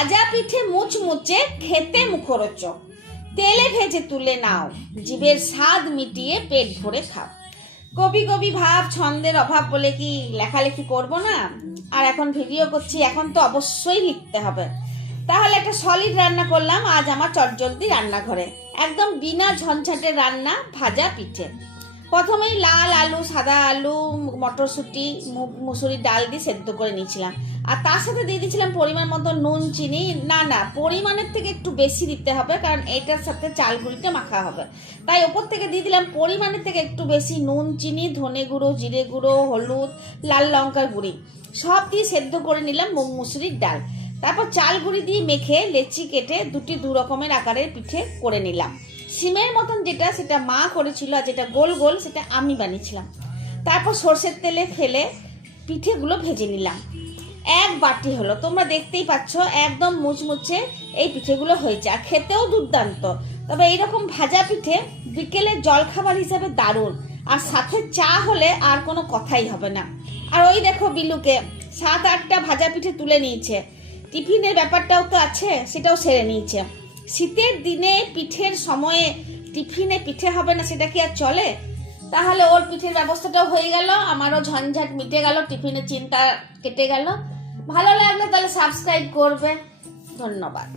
ভাজা পিঠে মুচমুচে, খেতে মুখরোচক। তেলে ভেজে তুলে নাও, জিভের স্বাদ মিটিয়ে পেট ভরে খাও। কবি কবি ভাব, ছন্দের অভাব বলে কি লেখালেখি করব না? আর এখন ভিডিও করছি, এখন তো অবশ্যই লিখতে হবে। তাহলে একটা সলিড রান্না করলাম আজ আমার চটজলদি রান্নাঘরে, একদম বিনা ঝঞ্ঝাটের রান্না, ভাজা পিঠে। প্রথমেই লাল আলু, সাদা আলু, মটরশুঁটি, মুসুরির ডাল দিয়ে সেদ্ধ করে নিয়েছিলাম। আর তার সাথে দিয়ে দিয়েছিলাম পরিমাণ মতো নুন, চিনি। না, পরিমাণের থেকে একটু বেশি দিতে হবে, কারণ এটার সাথে চাল গুঁড়িটা মাখা হবে। তাই ওপর থেকে দিয়ে দিলাম পরিমাণের থেকে একটু বেশি নুন, চিনি, ধনে গুঁড়ো, জিরে গুঁড়ো, হলুদ, লাল লঙ্কার গুঁড়ি সব দিয়ে সেদ্ধ করে নিলাম মুসুরির ডাল। তারপর চাল গুঁড়ি দিয়ে মেখে লেচি কেটে দু রকমের আকারের পিঠে করে নিলাম। সিমের মতন যেটা, সেটা মা করেছিল, আর যেটা গোল গোল সেটা আমি বানিয়েছিলাম। তারপর সর্ষের তেলে ফেলে পিঠেগুলো ভেজে নিলাম। এক বাটি হলো, তোমরা দেখতেই পাচ্ছ, একদম মুচমুচে এই পিঠেগুলো হয়েছে, আর খেতেও দুর্দান্ত। তবে এইরকম ভাজা পিঠে বিকেলে জলখাবার হিসাবে দারুণ, আর সাথে চা হলে আর কোনো কথাই হবে না। আর ওই দেখো বিলুকে 7-8টা ভাজা পিঠে তুলে নিয়েছে। টিফিনের ব্যাপারটাও তো আছে, সেটাও সেরে নিয়েছে। শীতের দিনে পিঠের সময়ে টিফিনে পিঠে হবে না, সেটা কি আর চলে? তাহলে ওর পিঠের ব্যবস্থাটাও হয়ে গেল, আমারও ঝঞ্ঝাট মিটে গেল, টিফিনের চিন্তা কেটে গেল। ভালো লাগলে তাহলে সাবস্ক্রাইব করবে। ধন্যবাদ।